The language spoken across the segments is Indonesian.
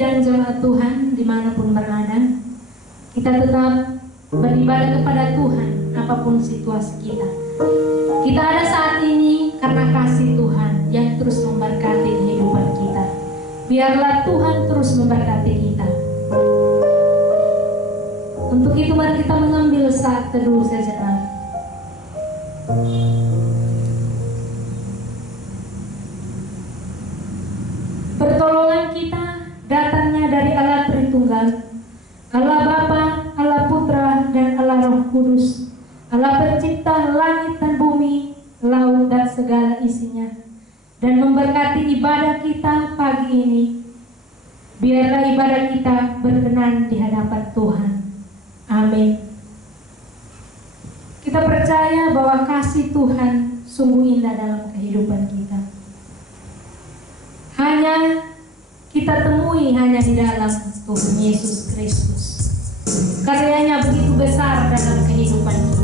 sidang jemaat Tuhan dimanapun berada, kita tetap beribadah kepada Tuhan apapun situasi kita. Kita ada saat ini karena kasih Tuhan yang terus memberkati kehidupan kita. Biarlah Tuhan terus memberkati kita. Untuk itu mari kita mengambil saat teduh sejenak. Pertolongan kita datangnya dari Allah Tritunggal, Allah Bapa, Allah Putra, dan Allah Roh Kudus, Allah pencipta langit dan bumi, laut dan segala isinya, dan memberkati ibadah kita pagi ini. Biarlah ibadah kita berkenan di hadapan Tuhan. Amin. Kita percaya bahwa kasih Tuhan sungguh indah dalam kehidupan kita. Hanya kita temui hanya di dalam Tuhan Yesus Kristus. Karyanya begitu besar dalam kehidupan kita.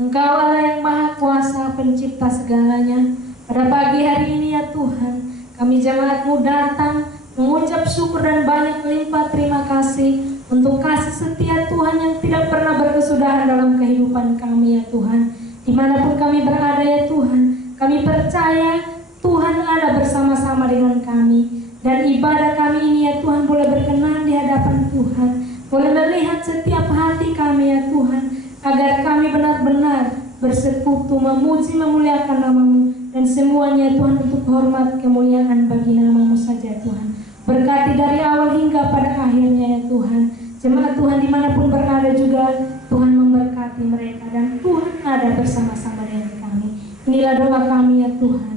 Engkau Allah yang Maha Kuasa, pencipta segalanya. Pada pagi hari ini ya Tuhan, kami jemaat-Mu datang mengucap syukur dan banyak melimpah terima kasih untuk kasih setia Tuhan yang tidak pernah berkesudahan dalam kehidupan kami ya Tuhan. Dimanapun kami berada ya Tuhan, kami percaya Tuhan ada bersama-sama dengan kami. Dan ibadah kami ini ya Tuhan boleh berkenan di hadapan Tuhan, boleh melihat setiap hati kami ya Tuhan, agar kami benar-benar bersekutu, memuji, memuliakan nama-Mu, dan semuanya Tuhan untuk hormat kemuliaan bagi nama-Mu saja Tuhan. Berkati dari awal hingga pada akhirnya ya Tuhan. Jemaat Tuhan dimanapun berada juga, Tuhan memberkati mereka dan Tuhan ada bersama-sama dengan kami. Inilah doa kami ya Tuhan.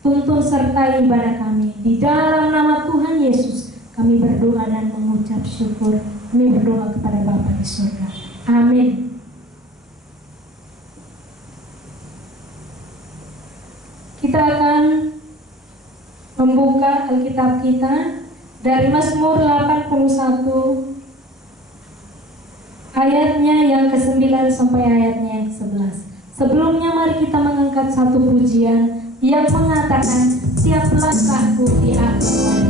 Tuntun sertai ibadah kami. Di dalam nama Tuhan Yesus kami berdoa dan mengucap syukur. Kami berdoa kepada Bapa di surga. Amin. Kita akan membuka Alkitab kita dari Mazmur 81 ayatnya yang ke-9 sampai ayatnya yang ke-11. Sebelumnya mari kita mengangkat satu pujian yang mengatakan tiap langkahku diatur oleh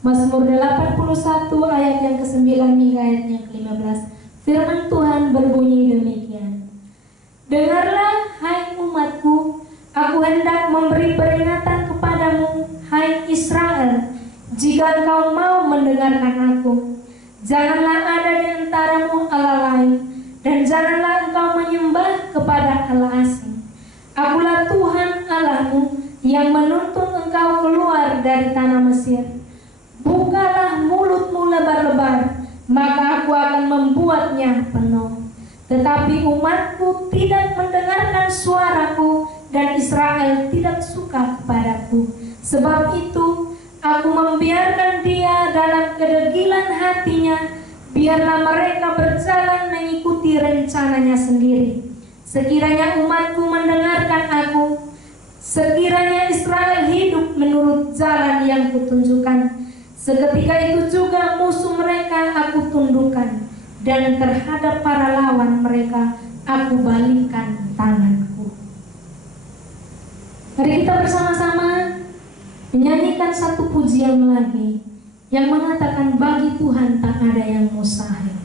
Mazmur 81 ayat yang ke-9 hingga ayat yang ke-15. Firman Tuhan berbunyi demikian. Dengarlah hai umatku, aku hendak memberi peringatan kepadamu, hai Israel, jika engkau mau mendengarkan aku. Janganlah ada di antaramu Allah lain, dan janganlah engkau menyembah kepada Allah asing. Akulah Tuhan Allahmu yang menuntun engkau keluar dari tanah Mesir. Bukalah mulutmu lebar-lebar, maka aku akan membuatnya penuh. Tetapi umatku tidak mendengarkan suaraku, dan Israel tidak suka kepadaku. Sebab itu aku membiarkan dia dalam kedegilan hatinya. Biarlah mereka berjalan mengikuti rencananya sendiri. Sekiranya umatku mendengarkan aku, Sekiranya Israel hidup menurut jalan yang kutunjukkan, seketika itu juga musuh mereka aku tundukkan, dan terhadap para lawan mereka aku balikkan tanganku. Mari kita bersama-sama menyanyikan satu pujian lagi yang mengatakan bagi Tuhan tak ada yang mustahil.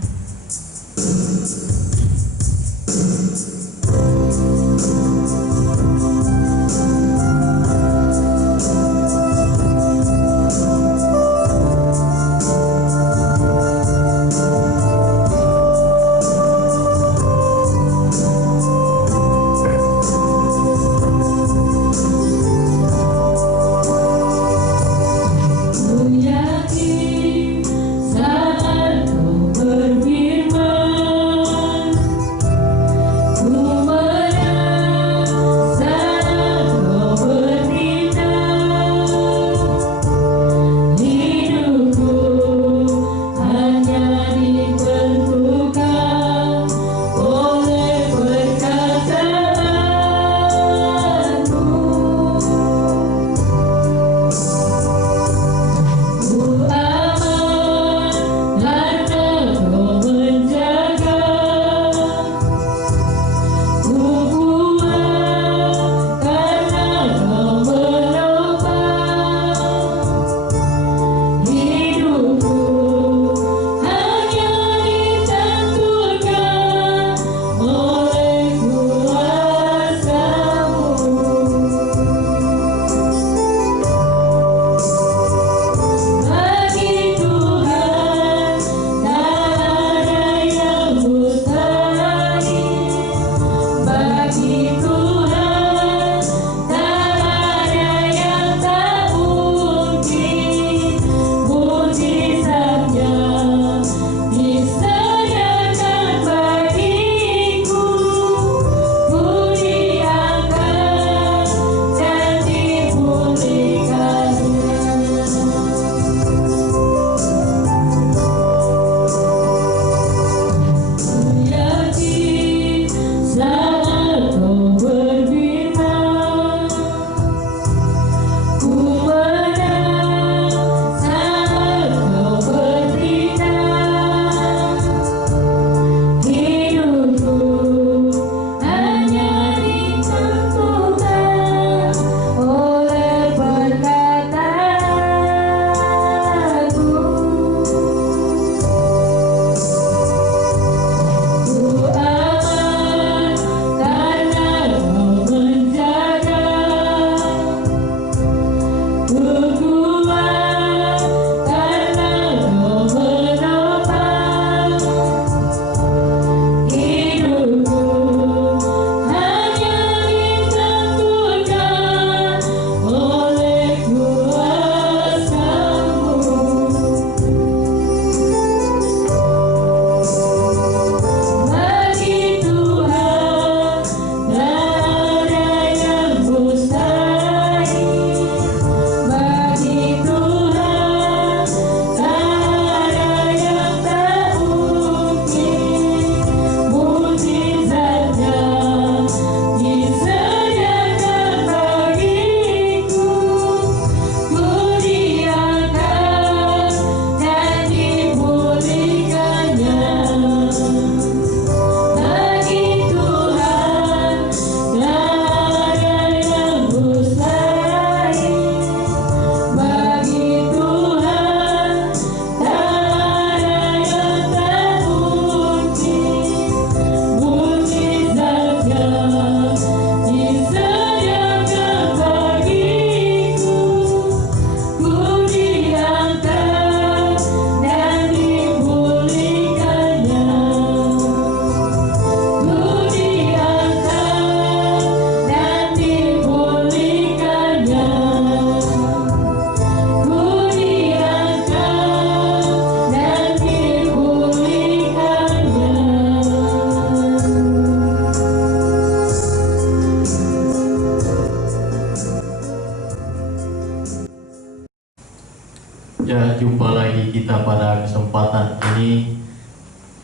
Ya, jumpa lagi kita pada kesempatan ini.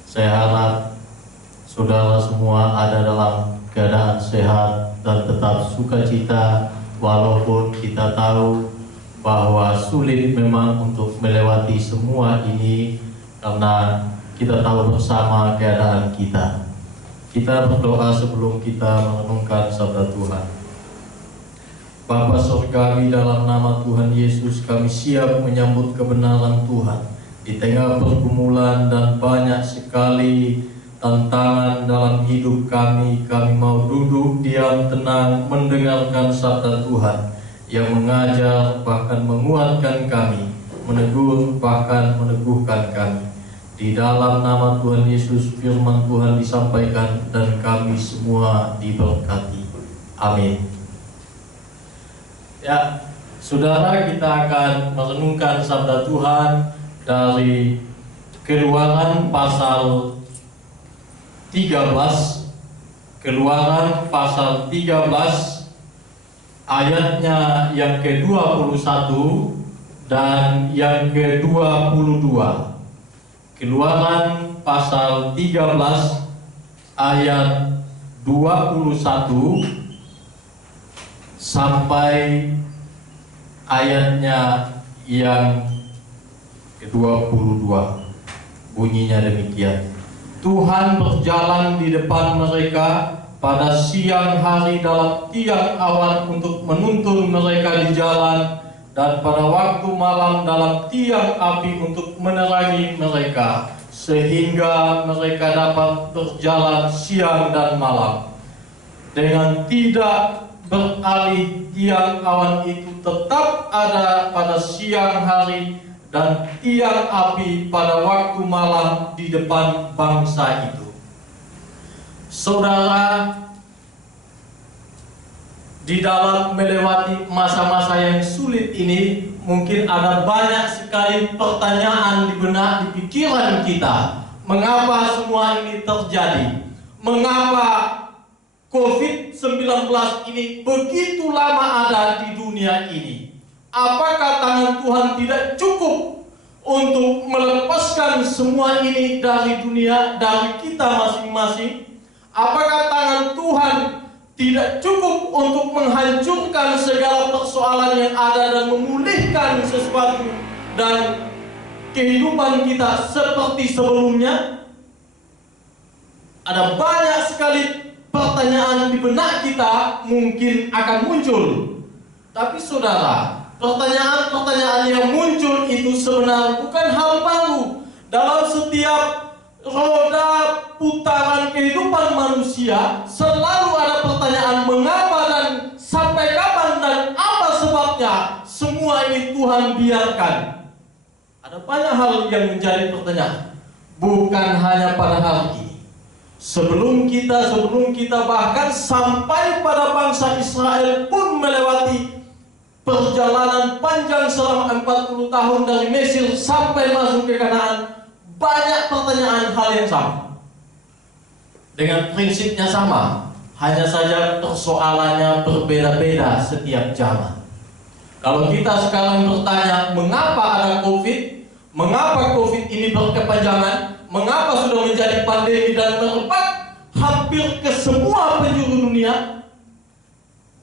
Saya harap saudara semua ada dalam keadaan sehat dan tetap sukacita walaupun kita tahu bahwa sulit memang untuk melewati semua ini karena kita tahu bersama keadaan kita. Kita berdoa sebelum kita merenungkan sabda Tuhan. Bapa Surgawi, dalam nama Tuhan Yesus kami siap menyambut kebenaran Tuhan. Di tengah pergumulan dan banyak sekali tantangan dalam hidup kami mau duduk diam tenang mendengarkan sabda Tuhan yang mengajar bahkan menguatkan kami, menegur bahkan meneguhkan kami. Di dalam nama Tuhan Yesus firman Tuhan disampaikan dan kami semua diberkati. Amin. Ya, saudara, kita akan merenungkan sabda Tuhan dari Keluaran pasal 13. Keluaran pasal 13 ayatnya yang ke-21 dan yang ke-22. Keluaran pasal 13 ayat 21 sampai ayatnya yang ke-22. Bunyinya demikian. Tuhan berjalan di depan mereka pada siang hari dalam tiang awan untuk menuntun mereka di jalan, dan pada waktu malam dalam tiang api untuk menerangi mereka, sehingga mereka dapat berjalan siang dan malam. Dengan tidak beralih, tiang awan itu tetap ada pada siang hari dan tiang api pada waktu malam di depan bangsa itu. Saudara, di dalam melewati masa-masa yang sulit ini, mungkin ada banyak sekali pertanyaan di benak, di pikiran kita. Mengapa semua ini terjadi? Mengapa COVID-19 ini begitu lama ada di dunia ini? Apakah tangan Tuhan tidak cukup untuk melepaskan semua ini dari dunia, dari kita masing-masing? Apakah tangan Tuhan tidak cukup untuk menghancurkan segala persoalan yang ada dan memulihkan sesuatu dan kehidupan kita seperti sebelumnya? Ada banyak sekali pertanyaan di benak kita mungkin akan muncul. Tapi saudara, pertanyaan-pertanyaan yang muncul itu sebenarnya bukan hal baru. Dalam setiap roda putaran kehidupan manusia selalu ada pertanyaan mengapa dan sampai kapan dan apa sebabnya. Semua ini Tuhan biarkan. Ada banyak hal yang menjadi pertanyaan, bukan hanya pada hari ini. Sebelum kita bahkan sampai pada bangsa Israel pun melewati perjalanan panjang selama 40 tahun dari Mesir sampai masuk ke Kanaan. Banyak pertanyaan hal yang sama, dengan prinsipnya sama, hanya saja persoalannya berbeda-beda setiap zaman. Kalau kita sekarang bertanya mengapa ada COVID, mengapa COVID ini berkepanjangan, mengapa sudah menjadi pandemi dan merebak hampir ke semua penjuru dunia,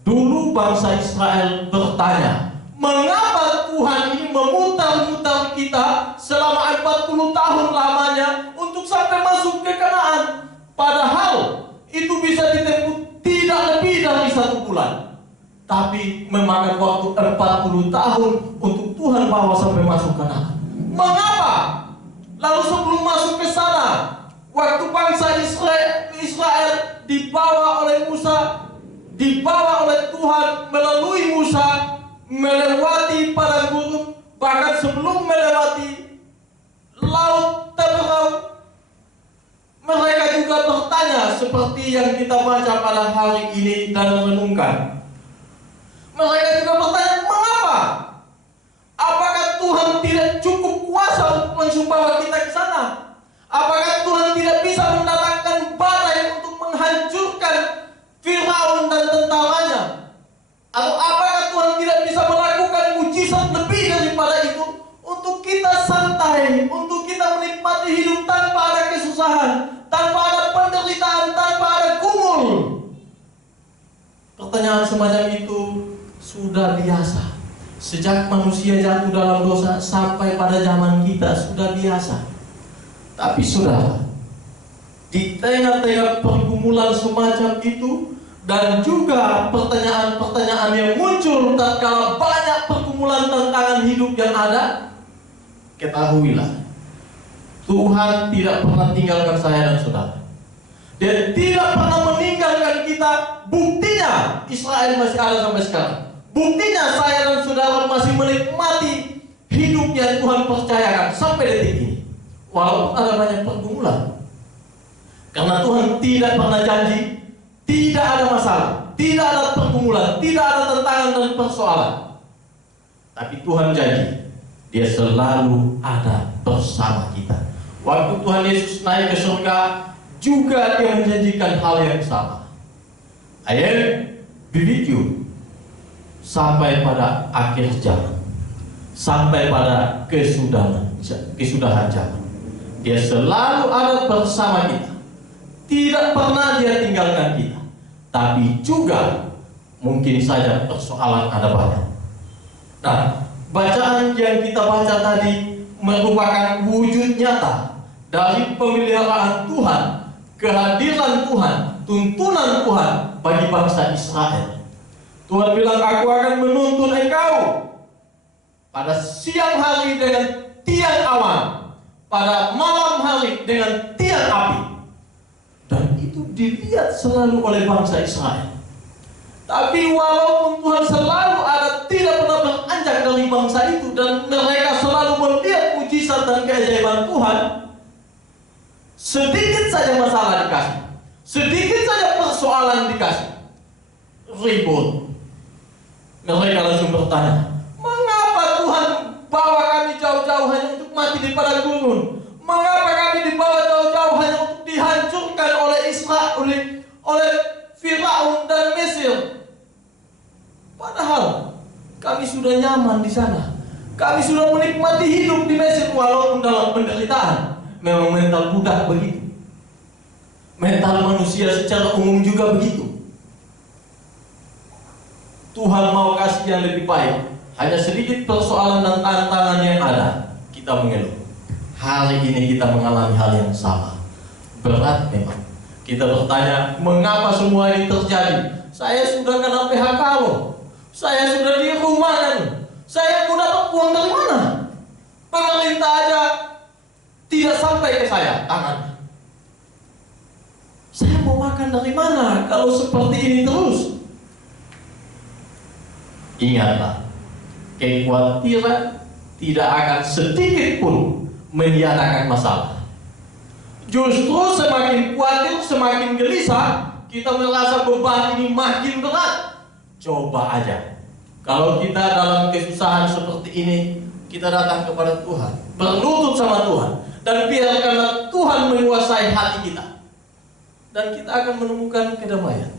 dulu bangsa Israel bertanya, mengapa Tuhan ini memutar-mutar kita selama 40 tahun lamanya untuk sampai masuk ke Kanaan? Padahal itu bisa ditempuh tidak lebih dari 1 bulan. Tapi memakan waktu 40 tahun untuk Tuhan bawa sampai masuk ke Kanaan. Mengapa? Lalu sebelum masuk ke sana, waktu bangsa Israel dibawa oleh Musa, dibawa oleh Tuhan melalui Musa, melewati padang gurun, bahkan sebelum melewati laut terberau, mereka juga bertanya seperti yang kita baca pada hari ini dan renungkan. Mereka juga bertanya, mengapa? Apakah Tuhan tidak cukup kuasa untuk membawa kita ke sana? Apakah Tuhan tidak bisa mendatangkan badai untuk menghancurkan Firaun dan tentaranya? Atau apakah Tuhan tidak bisa melakukan mujizat lebih daripada itu untuk kita santai, untuk kita menikmati hidup tanpa ada kesusahan, tanpa ada penderitaan, tanpa ada gumul? Pertanyaan semacam itu sudah biasa. Sejak manusia jatuh dalam dosa sampai pada zaman kita sudah biasa. Tapi saudara, di tengah-tengah pergumulan semacam itu dan juga pertanyaan-pertanyaan yang muncul tatkala banyak pergumulan tantangan hidup yang ada, ketahuilah, Tuhan tidak pernah tinggalkan saya dan saudara. Dia tidak pernah meninggalkan kita. Buktinya Israel masih ada sampai sekarang. Buktinya saya dan saudara masih menikmati hidup yang Tuhan percayakan sampai detik ini, walaupun ada banyak pergumulan. Karena Tuhan tidak pernah janji tidak ada masalah, tidak ada pergumulan, tidak ada tantangan dan persoalan. Tapi Tuhan janji Dia selalu ada bersama kita. Waktu Tuhan Yesus naik ke surga, juga Dia menjanjikan hal yang sama. I am with you sampai pada akhir zaman, sampai pada kesudahan zaman. Dia selalu ada bersama kita. Tidak pernah Dia tinggalkan kita. Tapi juga mungkin saja persoalan ada banyak. Nah, bacaan yang kita baca tadi merupakan wujud nyata dari pemeliharaan Tuhan, kehadiran Tuhan, tuntunan Tuhan bagi bangsa Israel. Tuhan bilang, aku akan menuntun engkau pada siang hari dengan tiang awan, pada malam hari dengan tiang api. Dan itu dilihat selalu oleh bangsa Israel. Tapi walaupun Tuhan selalu ada, tidak pernah beranjak dari bangsa itu, dan mereka selalu melihat mujizat dan keajaiban Tuhan, sedikit saja masalah dikasih, sedikit saja persoalan dikasih, ribut. Mereka langsung bertanya, mengapa Tuhan bawa kami jauh-jauh hanya untuk mati di padang gurun? Mengapa kami dibawa jauh-jauh hanya untuk dihancurkan oleh Israel, oleh Firaun dan Mesir? Padahal kami sudah nyaman di sana. Kami sudah menikmati hidup di Mesir walaupun dalam penderitaan. Memang mental budak begitu. Mental manusia secara umum juga begitu. Tuhan mau kasih yang lebih baik. Hanya sedikit persoalan dan tantangan yang ada, kita mengeluh. Hari ini kita mengalami hal yang sama. Berat memang. Kita bertanya, mengapa semua ini terjadi? Saya sudah kena PHK loh. Saya sudah di rumah kan. Saya mau dapat uang dari mana? Pemerintah aja tidak sampai ke saya tangannya. Saya mau makan dari mana kalau seperti ini terus? Ingatlah, kekhawatiran tidak akan sedikit pun meniadakan masalah. Justru semakin khawatir, semakin gelisah, kita merasa beban ini makin berat. Coba aja, kalau kita dalam kesusahan seperti ini, kita datang kepada Tuhan, berlutut sama Tuhan, dan biarkanlah Tuhan menguasai hati kita, dan kita akan menemukan kedamaian.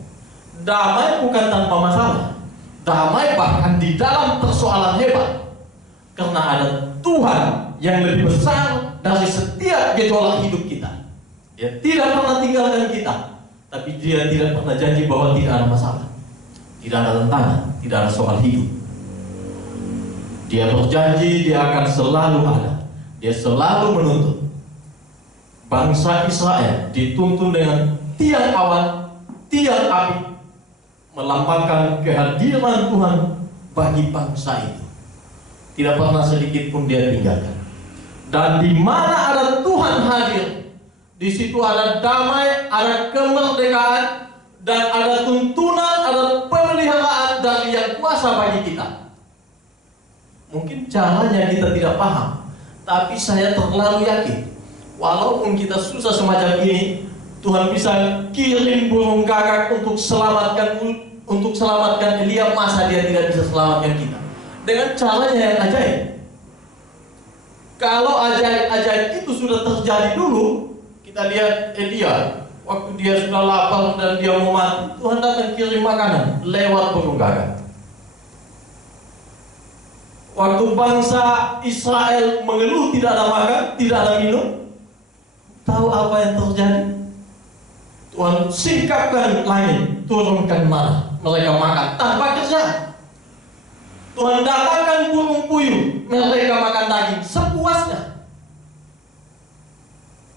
Damai bukan tanpa masalah, damai bahkan di dalam persoalan hebat, karena ada Tuhan yang lebih besar dari setiap gejolak hidup kita. Dia tidak pernah tinggalkan kita, tapi Dia tidak pernah janji bahwa tidak ada masalah, tidak ada tantangan, tidak ada soal hidup. Dia berjanji Dia akan selalu ada. Dia selalu menuntun. Bangsa Israel dituntun dengan tiang awan, tiang api, melambangkan kehadiran Tuhan bagi bangsa itu. Tidak pernah sedikit pun Dia tinggalkan. Dan di mana ada Tuhan hadir, di situ ada damai, ada kemerdekaan, dan ada tuntunan, ada pemeliharaan dari Yang Kuasa bagi kita. Mungkin caranya kita tidak paham, tapi saya terlalu yakin, walaupun kita susah semacam ini, Tuhan bisa kirim burung gagak untuk selamatkan Elia. Masa Dia tidak bisa selamatkan kita dengan caranya yang ajaib? Kalau ajaib-ajaib itu sudah terjadi dulu, kita lihat Elia, waktu dia sudah lapar dan dia mau mati, Tuhan datang kirim makanan lewat burung gagak. Waktu bangsa Israel mengeluh tidak ada makan, tidak ada minum, tahu apa yang terjadi? Tuhan singkapkan langit, turunkan mana, mereka makan tanpa kerja. Tuhan datangkan burung puyuh, mereka makan daging sepuasnya.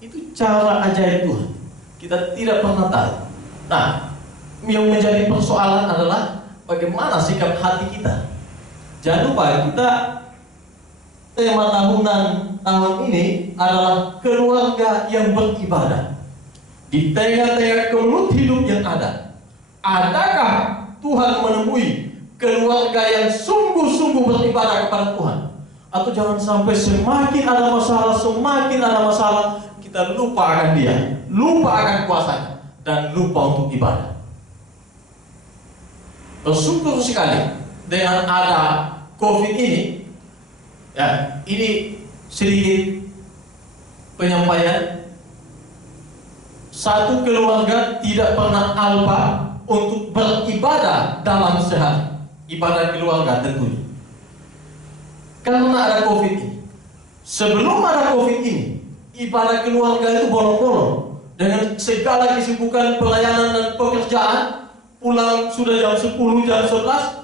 Itu cara ajaib Tuhan. Kita tidak pernah tahu. Nah, yang menjadi persoalan adalah bagaimana sikap hati kita. Jangan lupa, kita tema tahunan tahun ini adalah keluarga yang beribadah. Di tengah-tengah kemelut hidup yang ada, adakah Tuhan menemui keluarga yang sungguh-sungguh beribadah kepada Tuhan? Atau jangan sampai semakin ada masalah, kita lupa akan Dia, lupa akan kuasanya, dan lupa untuk ibadah. Bersyukur sekali dengan ada COVID ini. Ya, ini sedikit penyampaian. Satu keluarga tidak pernah alpa untuk beribadah dalam sehari. Ibadah keluarga tentunya. Karena ada COVID ini. Sebelum ada COVID ini, ibadah keluarga itu bolong-bolong. Dengan segala kesibukan pelayanan dan pekerjaan, pulang sudah jam 10, jam 11,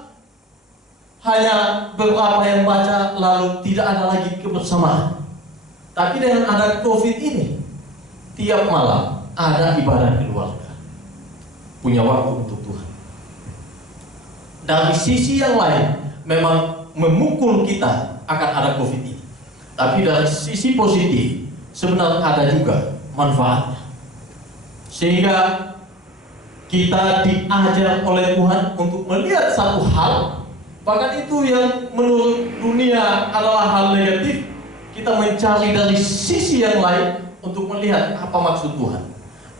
hanya beberapa yang baca, lalu tidak ada lagi kebersamaan. Tapi dengan ada COVID ini, tiap malam ada ibadah keluarga, punya waktu untuk Tuhan. Dari sisi yang lain, memang memukul kita akan ada COVID ini. Tapi dari sisi positif, sebenarnya ada juga manfaatnya. Sehingga kita diajar oleh Tuhan untuk melihat satu hal, bahkan itu yang menurut dunia adalah hal negatif, kita mencari dari sisi yang lain untuk melihat apa maksud Tuhan,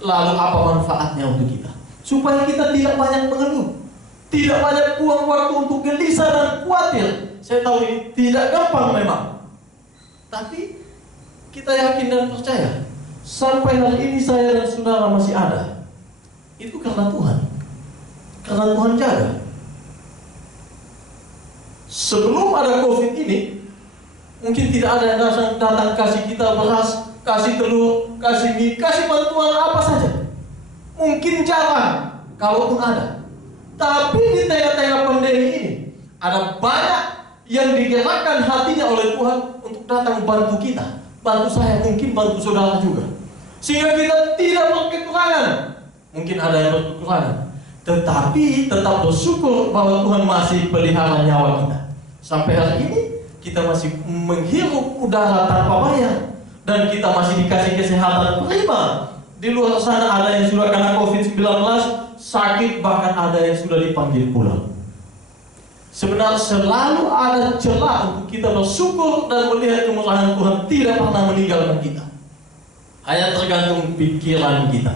lalu apa manfaatnya untuk kita, supaya kita tidak banyak mengeluh, tidak banyak buang waktu untuk gelisah dan khawatir. Saya tahu ini tidak gampang memang, tapi kita yakin dan percaya sampai hari ini saya dan saudara masih ada. Itu karena Tuhan, karena Tuhan jaga. Sebelum ada COVID ini, mungkin tidak ada yang datang kasih kita beras, kasih telur, kasih mie, kasih bantuan apa saja. Mungkin jarang, kalaupun ada. Tapi di tengah-tengah pandemi ini, ada banyak yang digerakkan hatinya oleh Tuhan untuk datang bantu kita. Bantu saya, mungkin bantu saudara juga. Sehingga kita tidak berkekurangan. Mungkin ada yang berkekurangan, tetapi tetap bersyukur bahwa Tuhan masih pelihara nyawa kita. Sampai hari ini kita masih menghirup udara tanpa bayar, dan kita masih dikasih kesehatan prima. Di luar sana ada yang sudah kena COVID-19 sakit, bahkan ada yang sudah dipanggil pulang. Sebenarnya selalu ada celah untuk kita bersyukur dan melihat kemurahan Tuhan tidak pernah meninggalkan kita. Hanya tergantung pikiran kita,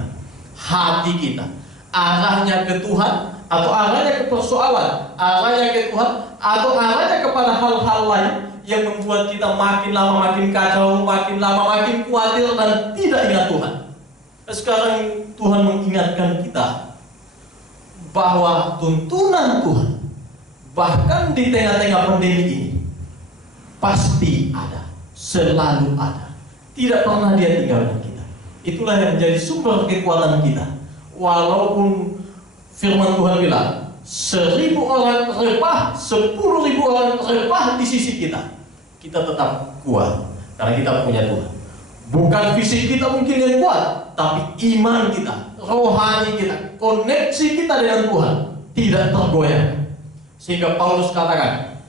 hati kita, arahnya ke Tuhan atau arahnya ke persoalan, arahnya ke Tuhan atau arahnya kepada hal-hal lain yang membuat kita makin lama makin kacau, makin lama makin khawatir dan tidak ingat Tuhan. Sekarang Tuhan mengingatkan kita bahwa tuntunan Tuhan bahkan di tengah-tengah pandemi ini pasti ada, selalu ada, tidak pernah Dia tinggalkan kita. Itulah yang menjadi sumber kekuatan kita. Walaupun firman Tuhan bilang 1.000 orang rebah, 10.000 orang rebah di sisi kita, kita tetap kuat karena kita punya Tuhan. Bukan fisik kita mungkin yang kuat, tapi iman kita, rohani kita, koneksi kita dengan Tuhan tidak tergoyah. Sehingga Paulus katakan,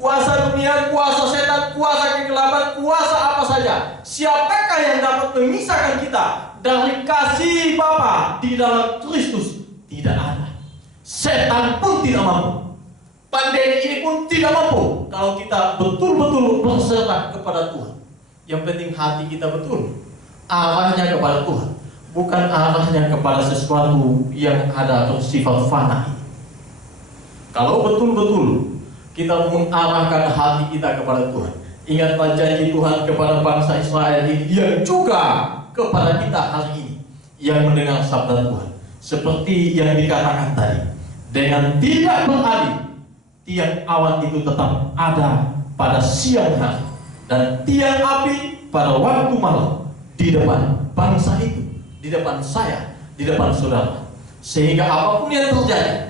kuasa dunia, kuasa setan, kuasa kegelapan, kuasa apa saja, siapakah yang dapat memisahkan kita dari kasih Bapa di dalam Kristus? Tidak ada. Setan pun tidak mampu. Pandemi ini pun tidak mampu kalau kita betul-betul berserah kepada Tuhan. Yang penting hati kita betul, arahnya kepada Tuhan, bukan arahnya kepada sesuatu yang ada bersifat fana. Kalau betul-betul kita mengarahkan hati kita kepada Tuhan, ingatlah janji Tuhan kepada bangsa Israel ini yang juga kepada kita hari ini yang mendengar sabda Tuhan. Seperti yang dikatakan tadi, dengan tidak beralih, tiang awan itu tetap ada pada siang hari dan tiang api pada waktu malam di depan bangsa itu, di depan saya, di depan saudara. Sehingga apapun yang terjadi,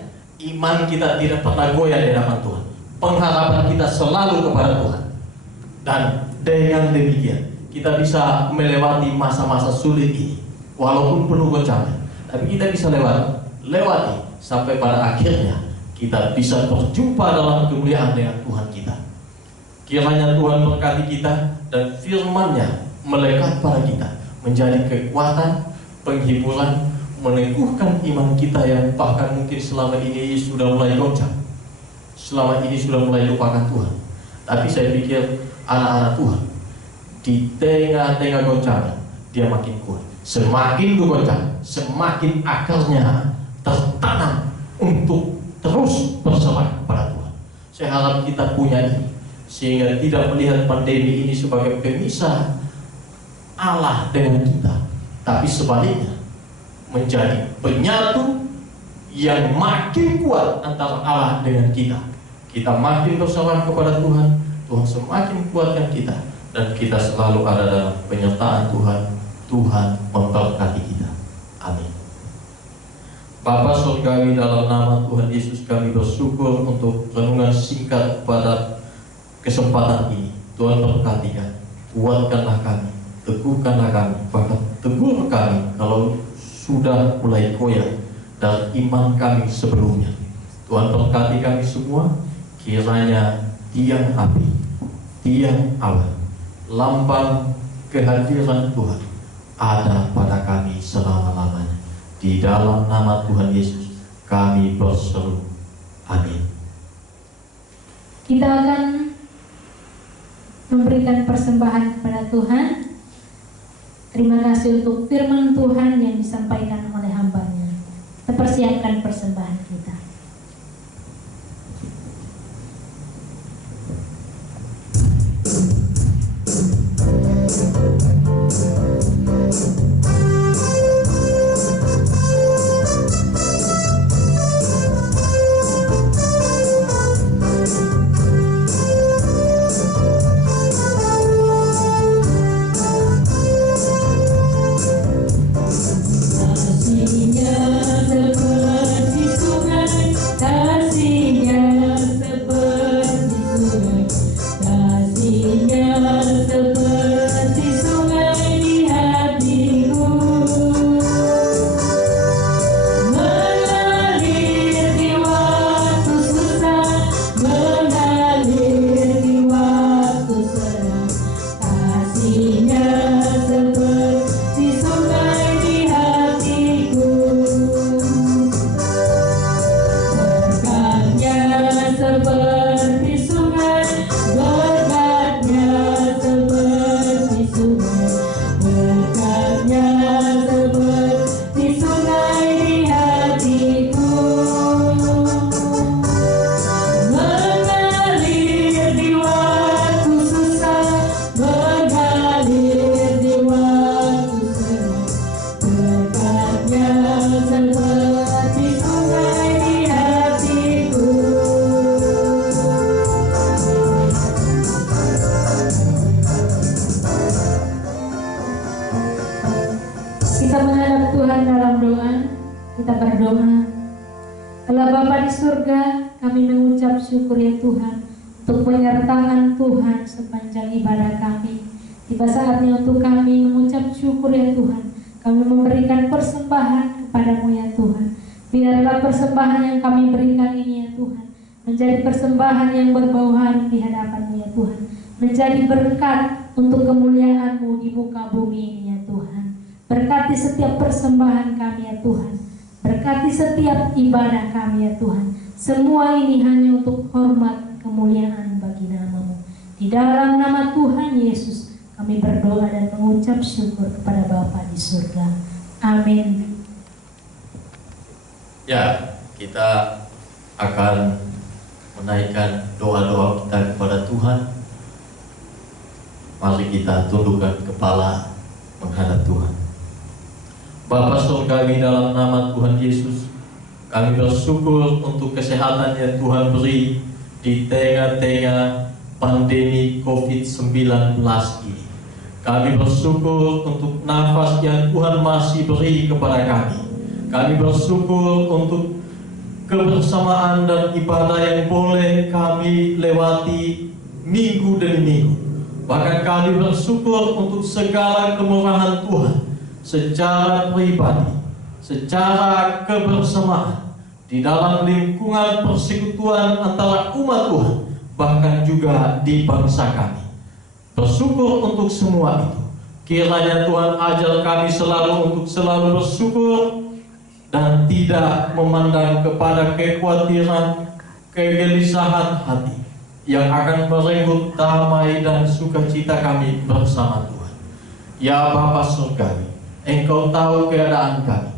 iman kita tidak pernah goyah di hadapan Tuhan. pengharapan kita selalu kepada Tuhan. Dan dengan demikian kita bisa melewati masa-masa sulit ini, walaupun penuh goncangan, tapi kita bisa lewati sampai pada akhirnya kita bisa berjumpa dalam kemuliaan dengan Tuhan kita. Kiranya Tuhan berkati kita dan firman-Nya melekat pada kita, menjadi kekuatan, penghiburan, meneguhkan iman kita yang bahkan mungkin selama ini sudah mulai goncang, selama ini sudah mulai lupakan Tuhan. Tapi saya pikir anak-anak Tuhan di tengah-tengah goncangan dia makin kuat. Semakin goncang, semakin akarnya tertanam untuk terus berserah kepada Tuhan. Saya harap kita punya ini, sehingga tidak melihat pandemi ini sebagai pemisah Allah dengan kita, tapi sebaliknya menjadi penyatu yang makin kuat antara Allah dengan kita. Kita makin berserah kepada Tuhan, Tuhan semakin kuatkan kita, dan kita selalu ada dalam penyertaan Tuhan. Tuhan memberkati kita. Amin. Bapa Surgawi, dalam nama Tuhan Yesus kami bersyukur untuk renungan singkat pada kesempatan ini. Tuhan berkati kami, kuatkanlah kami, teguhkanlah kami, bahkan tegur kami kalau sudah mulai goyah dari iman kami sebelumnya. Tuhan berkati kami semua, kiranya tiang api, tiang awan, lambang kehadiran Tuhan ada pada kami selama-lamanya. Di dalam nama Tuhan Yesus kami berseru. Amin. Kita akan memberikan persembahan kepada Tuhan. Terima kasih untuk firman Tuhan yang disampaikan oleh hamba-Nya. Kita persiapkan persembahan kita. Kita menghadap Tuhan dalam doa. Kita berdoa. Allah Bapa di surga, kami mengucap syukur ya Tuhan untuk penyertaan Tuhan sepanjang ibadah kami. Tiba saatnya untuk kami mengucap syukur ya Tuhan. Kami memberikan persembahan kepadamu ya Tuhan. Biarlah persembahan yang kami berikan ini ya Tuhan menjadi persembahan yang berbau harum di hadapan-Mu ya Tuhan. Menjadi berkat untuk kemuliaan-Mu di muka bumi ini ya Tuhan. Berkati setiap persembahan kami ya Tuhan. Berkati setiap ibadah kami ya Tuhan. Semua ini hanya untuk hormat kemuliaan bagi nama-Mu. Di dalam nama Tuhan Yesus kami berdoa dan mengucap syukur kepada Bapa di surga. Amin. Ya, kita akan menaikkan doa-doa kita kepada Tuhan. Mari kita tundukkan kepala menghadap Tuhan. Bapa Surgawi, dalam nama Tuhan Yesus, kami bersyukur untuk kesehatan yang Tuhan beri di tengah-tengah pandemi COVID-19 ini. Kami bersyukur untuk nafas yang Tuhan masih beri kepada kami. Kami bersyukur untuk kebersamaan dan ibadah yang boleh kami lewati minggu demi minggu. Bahkan kami bersyukur untuk segala kemurahan Tuhan secara pribadi, secara kebersamaan, di dalam lingkungan persekutuan antara umat Tuhan, bahkan juga di bangsa kami. Bersyukur untuk semua itu. Kiranya Tuhan ajar kami untuk selalu bersyukur dan tidak memandang kepada kekhawatiran, kegelisahan hati yang akan merenggut damai dan sukacita kami bersama Tuhan. Ya Bapa Surgawi, Engkau tahu keadaan kami.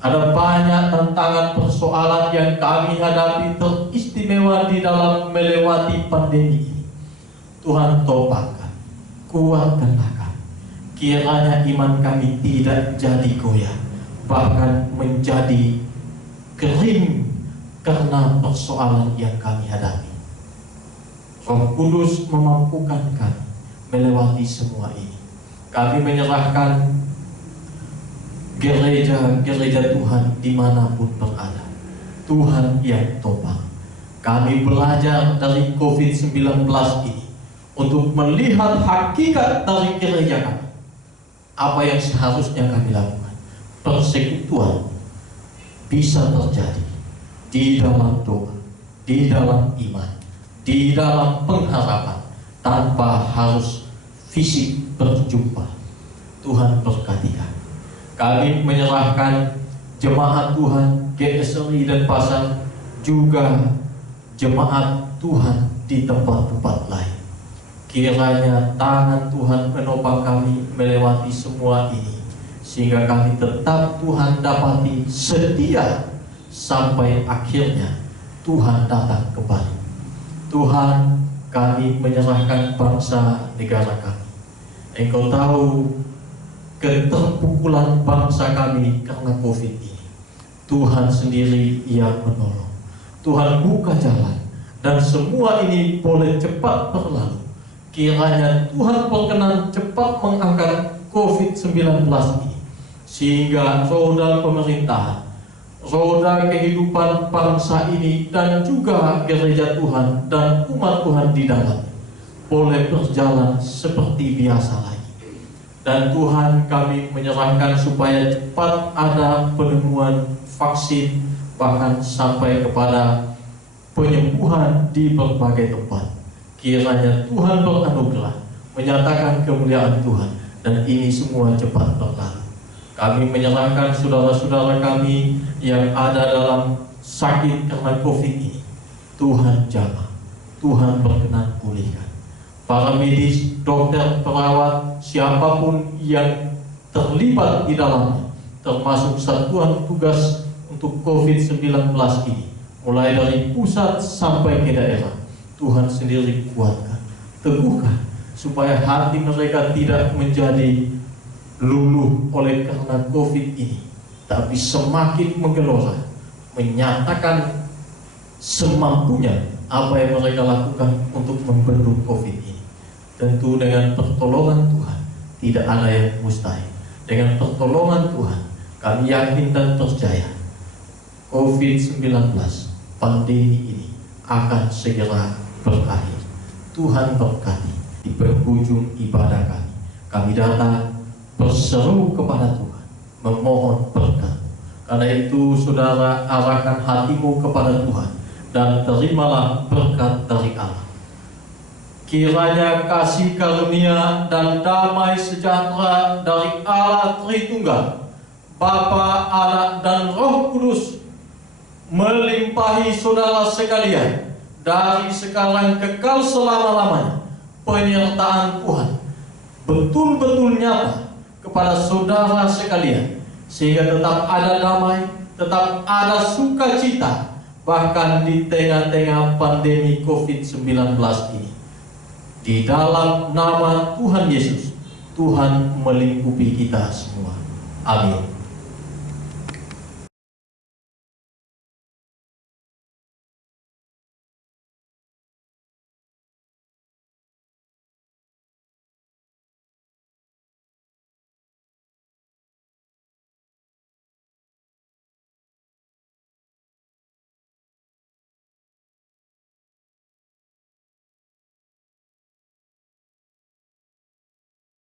Ada banyak tantangan persoalan yang kami hadapi, teristimewa di dalam melewati pandemi ini. Tuhan topangkan, kuatkanlah kami. Kiranya iman kami tidak jadi goyah, bahkan menjadi kering karena persoalan yang kami hadapi. Roh Kudus memampukan kami melewati semua ini. Kami menyerahkan gereja Tuhan dimanapun berada. Tuhan yang topang. Kami belajar dari COVID-19 ini untuk melihat hakikat dari gereja kami. Apa yang seharusnya kami lakukan. Persekutuan bisa terjadi di dalam doa, di dalam iman, di dalam pengharapan, tanpa harus fisik berjumpa. Tuhan berkati kami. Kami menyerahkan jemaat Tuhan GSRI dan Pasar, juga jemaat Tuhan di tempat-tempat lain. Kiranya tangan Tuhan menopang kami melewati semua ini, sehingga kami tetap Tuhan dapati setia sampai akhirnya Tuhan datang kembali. Tuhan, kami menyerahkan bangsa negara kami. Engkau tahu keterpukulan bangsa kami karena COVID ini. Tuhan sendiri yang menolong. Tuhan buka jalan, dan semua ini boleh cepat berlalu. Kiranya Tuhan berkenan cepat mengangkat COVID-19 ini, sehingga roda pemerintahan, roda kehidupan bangsa ini, dan juga gereja Tuhan dan umat Tuhan di dalamnya boleh berjalan seperti biasa lagi. Dan Tuhan, kami menyerahkan supaya cepat ada penemuan vaksin, bahkan sampai kepada penyembuhan di berbagai tempat. Kiranya Tuhan beranugerah menyatakan kemuliaan Tuhan, dan ini semua cepat berlalu. Kami menyerahkan saudara-saudara kami yang ada dalam sakit karena COVID ini. Tuhan jamah, Tuhan berkenan pulihkan. Para medis, dokter, perawat, siapapun yang terlibat di dalamnya, termasuk satuan tugas untuk COVID-19 ini, mulai dari pusat sampai ke daerah, Tuhan sendiri kuatkan, teguhkan, supaya hati mereka tidak menjadi luluh oleh karena COVID ini, tapi semakin menggelora, menyatakan semampunya apa yang mereka lakukan untuk membendung COVID ini. Tentu dengan pertolongan Tuhan tidak ada yang mustahil. Dengan pertolongan Tuhan kami yakin dan percaya COVID-19, pandemi ini akan segera berakhir. Tuhan berkati. Di penghujung ibadah kami, kami datang berseru kepada Tuhan, memohon berkat. Karena itu saudara, arahkan hatimu kepada Tuhan dan terimalah berkat dari Allah. Kiranya kasih karunia dan damai sejahtera dari Allah Tritunggal, Bapa, Anak, dan Roh Kudus melimpahi saudara sekalian dari sekarang kekal selama-lamanya. Penyertaan Tuhan betul-betul nyata kepada saudara sekalian, sehingga tetap ada damai, tetap ada sukacita, bahkan di tengah-tengah pandemi COVID-19 ini. Di dalam nama Tuhan Yesus, Tuhan melingkupi kita semua. Amin.